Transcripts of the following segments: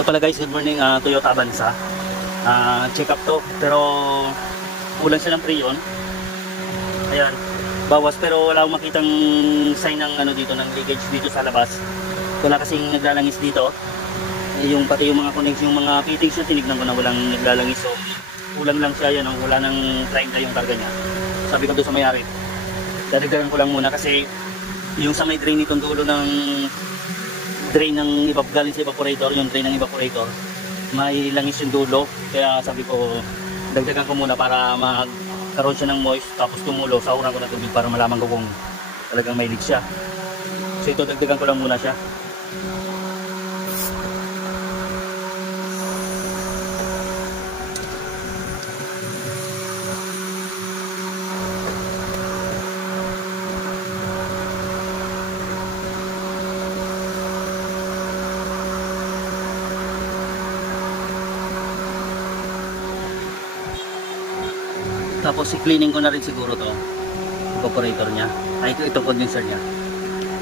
Ito pala guys, good morning, Toyota Avanza. Check up to, pero kulang siya ng preyon. Ayan, bawas, pero wala akong makitang sign ng ano dito, ng leakage dito sa labas. Wala kasing naglalangis dito. Yung pati yung mga connection, yung mga fittings na tinignan ko na walang naglalangis. So kulang lang siya, yan, wala nang 30 yung karga niya. Sabi ko doon sa may-ari, dadagdagan ko lang muna kasi yung sa may drain nitong dulo ng drain ng galing sa evaporator, yung drain ng evaporator, may langis yung dulo. Kaya sabi ko, dagdagan ko muna para magkaroon siya ng moist, tapos tumulo, sauran ko na tubig para malaman ko kung talagang may leak siya. So ito, dagdagan ko lang muna siya. Tapos i-cleaning ko na rin siguro to evaporator niya, ay ito condenser niya.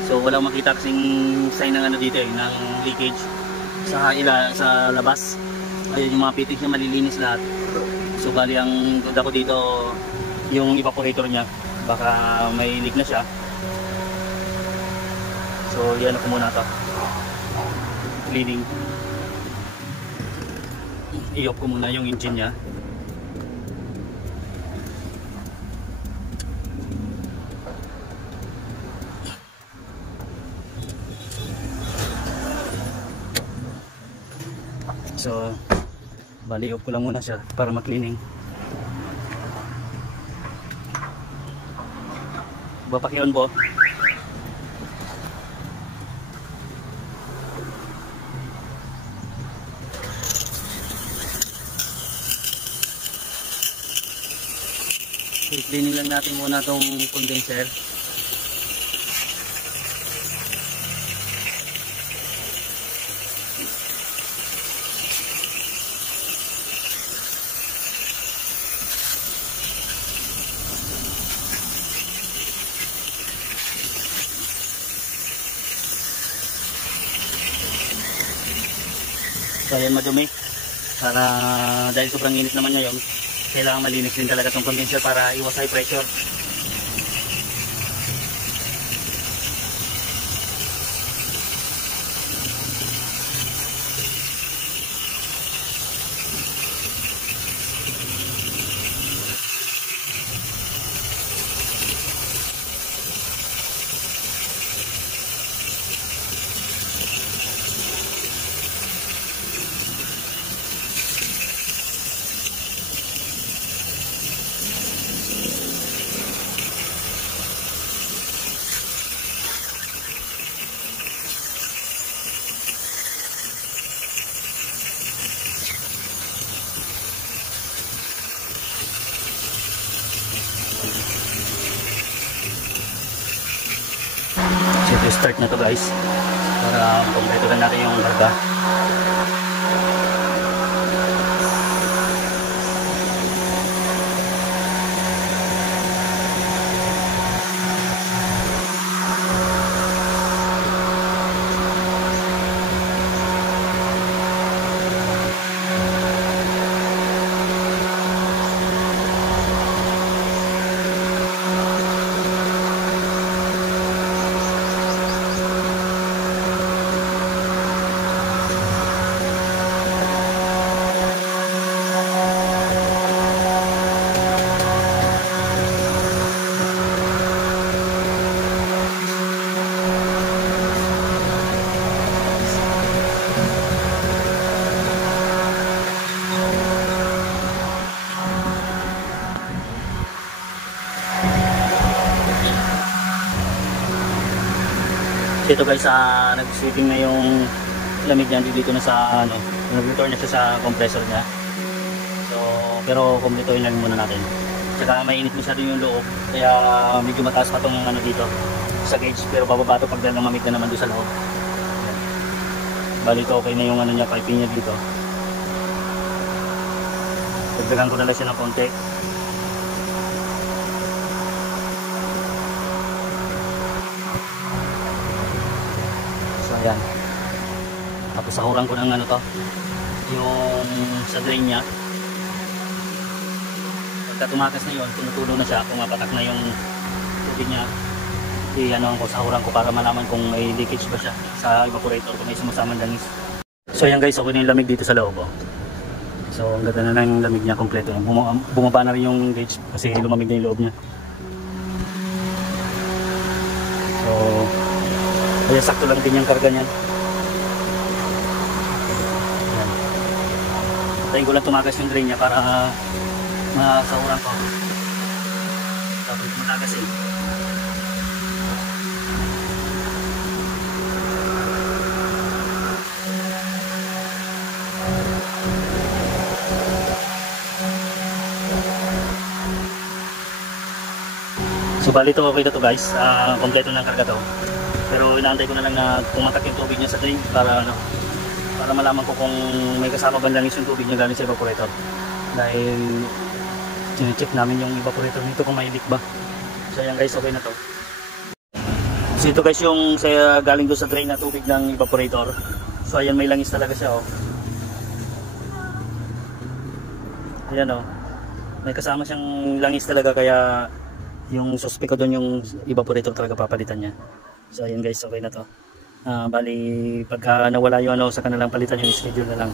So walang makita kasing sign ng ano dito ng leakage sa labas. Ayun, yung mga fittings niya malilinis lahat. So bali ang duda ko dito yung evaporator niya, baka may leak na siya. So yan ako muna to, cleaning. I-off ko muna yung engine niya. So, bali off ko lang muna siya para mag-cleaning. Bapakion po. I-cleaning lang natin muna tong condenser. So ayan, madumi. Para dahil sobrang init naman niya yun, kailangan malinis din talaga itong condenser para iwas high pressure. So start na to guys, para kompleto na natin yung karga. Ito guys, nag-sweeping na yung lamig niya dito na sa nag-return na siya sa compressor niya. So, pero kumpletuhin lang muna natin. Saka mainit masyado yung loob, kaya medyo mataas pa tong dito sa gauge, pero bababa ito pag namamig na naman doon sa loob. Bali ito okay na yung niya, piping niya dito. Dagdagan ko na lang siya ng konti. Ayan. Sasahuran ko ng ano to, yung sa drain niya. Pagka tumakas na yun, tumutulo na siya, pumapatak na yung tubig niya. Ano ko, sahuran ko para malaman kung may leakage ba siya sa evaporator, kung may sumasamang langis. So ayan guys, okay na yung lamig dito sa loob. Oh. So ang ganda na ng lamig niya, kompleto. Bumaba na rin yung gauge kasi lumamig na yung loob niya. So kaya sakto lang din yung karga niyan. Ayan. Tayo ko lang tumagas yung drain niya para masahuran ko. Tapos matagas eh. So bali ito okay na to guys, kompleto ng karga to. Pero inaantay ko na lang na pumatak yung tubig niya sa drain para ano, para malaman ko kung may kasama bang langis yung tubig niya galing sa evaporator. Dahil check namin yung evaporator nito kung may leak ba. So ayan guys, okay na to. So ito guys yung galing doon sa drain na tubig ng evaporator. So ayan, may langis talaga siya oh. Ayan oh. May kasama siyang langis talaga, kaya yung suspect ko doon yung evaporator talaga papalitan niya. So ayan guys, okay na to. Bali pagka nawala yung ano sa kanilang palitan, yung schedule na lang.